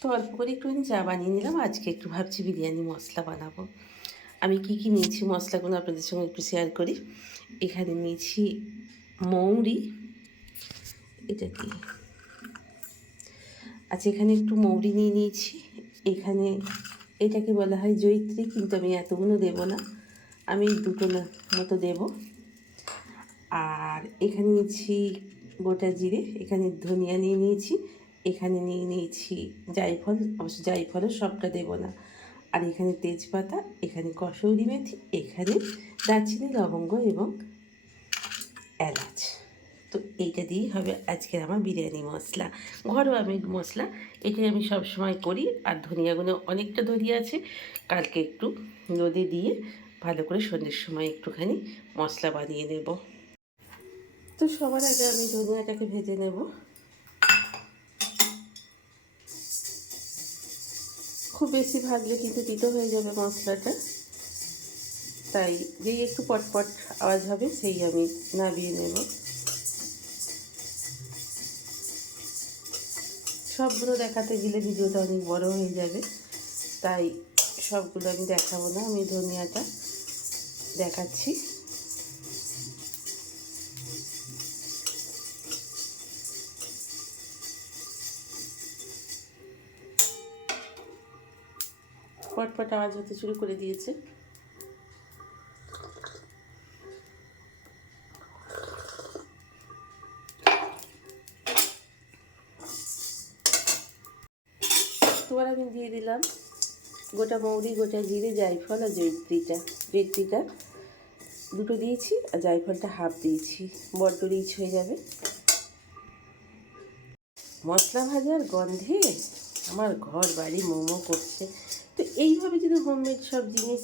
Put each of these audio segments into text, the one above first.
তো অল্প করে একটুখানি চা বানিয়ে নিলাম। আজকে একটু ভাবছি বিরিয়ানি মশলা বানাবো। আমি কি কি নিয়েছি মশলাগুলো আপনাদের সঙ্গে একটু শেয়ার করি। এখানে নিয়েছি মৌরি, এটা কি আচ্ছা এখানে একটু মৌরি নিয়ে নিয়েছি। এখানে এটাকে বলা হয় জৈত্রী কিন্তু আমি এতগুলো দেবো না। আমি দুটো মতো দেবো। আর এখানে নিয়েছি গোটা জিরে, এখানে ধনিয়া নিয়ে নিয়েছি। এখানে নিয়ে নিয়েছি জায়ফল অবশ্য জায়ফলও সবটা দেবো না। আর এখানে তেজপাতা, এখানে কসৌরি মেথি, এখানে দারচিনি, লবঙ্গ এবং এলাচ। তো এইটা দিয়েই হবে আজকের আমার বিরিয়ানি মশলা, ঘরোয়া মিট মশলা। এটাই আমি সব সময় করি। আর ধনিয়াগুলো অনেকটা ধনিয়া আছে। কালকে একটু রোদে দিয়ে ভালো করে সন্ধ্যের সময় একটুখানি মশলা বানিয়ে নেব। তো সবার আগে আমি ধনিয়াটাকে ভেজে নেব। খুব বেশি ভাজলে কিন্তু তিতো হয়ে যাবে মশলাটা। তাই যেই একটু পটপট আওয়াজ হবে, সেই আমি নাবিয়ে নেব। সবগুলো দেখাতে গেলে ভিডিওটা অনেক বড় হয়ে যাবে। তাই সবগুলো আমি দেখাবো না, আমি ধনিয়াটা দেখাচ্ছি। পটপট আওয়াজ হতে শুরু করে দিয়েছে। তোমার আমি দিয়ে দিলাম গোটা মৌরি, গোটা জিরে, জায়ফল আর জৈত্রীটা জৈত্রীটা দুটো দিয়েছি আর জায়ফলটা হাফ দিয়েছি। বড্ড রিচ হয়ে যাবে। মশলা ভাজার গন্ধে আমার ঘর বাড়ি মোমো করছে। তো এইভাবে যদি হোমমেড সব জিনিস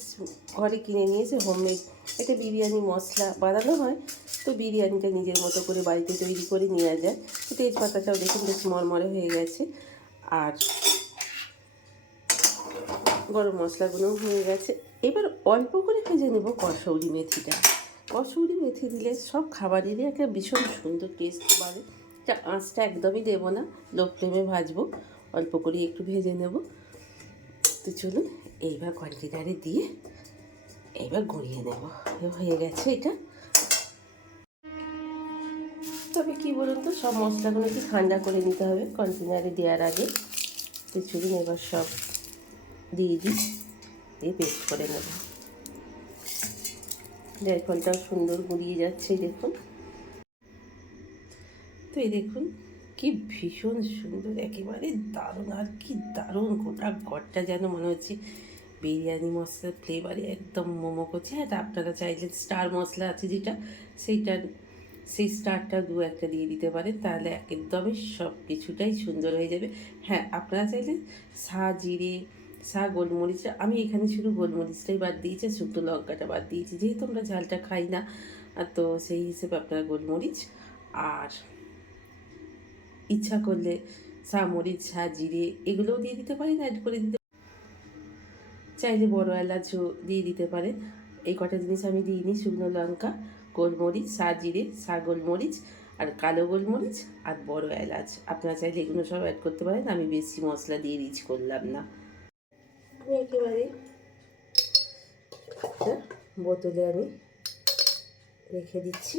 ঘরে কিনে নিয়েছে হোমমেড একটা বিরিয়ানি মশলা বানানো হয়, তো বিরিয়ানিটা নিজের মতো করে বাড়িতে তৈরি করে নেওয়া যায়। তো তেজপাতাটাও দেখুন বেশ মরমরে হয়ে গেছে। আর গরম মশলাগুলোও হয়ে গেছে। এবার অল্প করে ভেজে নেব কসৌরি মেথিটা। কসৌরি মেথি দিলে সব খাবারেরই একটা ভীষণ সুন্দর টেস্ট বাড়ে। এটা আঁচটা একদমই দেবো না লো ফ্লেমে ভাজবো। অল্প করে একটু ভেজে নেব। তো চলুন, এইবার কন্টেনারে দিয়ে এইবার গড়িয়ে নেব। হয়ে গেছে এটা। তবে কি বলুন তো, সব মশলাগুলো কি ঠান্ডা করে নিতে হবে কন্টেনারে দেওয়ার আগে। তো চলুন, এবার সব দিয়ে দিই, দিয়ে পেস্ট করে নেব। জায়ফলটাও সুন্দর গুড়িয়ে যাচ্ছে, দেখুন। তো এই দেখুন কি ভীষণ সুন্দর, একেবারে দারুণ, আর কি দারুণ গোটা ঘরটা যেন মনে হচ্ছে বিরিয়ানি মশলার ফ্লেভারে একদম মোমো করছে। হ্যাঁ আপনারা চাইলে স্টার মশলা আছে যেটা সেইটা সেই স্টারটা দু একটা দিয়ে দিতে পারেন, তাহলে একদমই সব কিছুটাই সুন্দর হয়ে যাবে। হ্যাঁ আপনারা চাইলে সা জিরে সা গোলমরিচ, আমি এখানে শুধু গোলমরিচটাই বাদ দিয়েছি শুকনো লঙ্কাটা বাদ দিয়েছি, যেহেতু আমরা ঝালটা খাই না, তো সেই হিসেবে আপনারা গোলমরিচ আর ইচ্ছা করলে সা মরিচ সা জিরে এগুলোও দিয়ে দিতে পারেন অ্যাড করে দিতে চাইলে বড় এলাচও দিয়ে দিতে পারেন। এই কটা জিনিস আমি দিইনি, শুকনো লঙ্কা, গোলমরিচ জিরে, সা, গোলমরিচ আর কালো গোলমরিচ আর বড় এলাচ। আপনারা চাইলে এগুলো সব অ্যাড করতে পারেন, আমি বেশি মশলা দিয়ে রিচ করলাম না। একেবারে বোতলে আমি রেখে দিচ্ছি।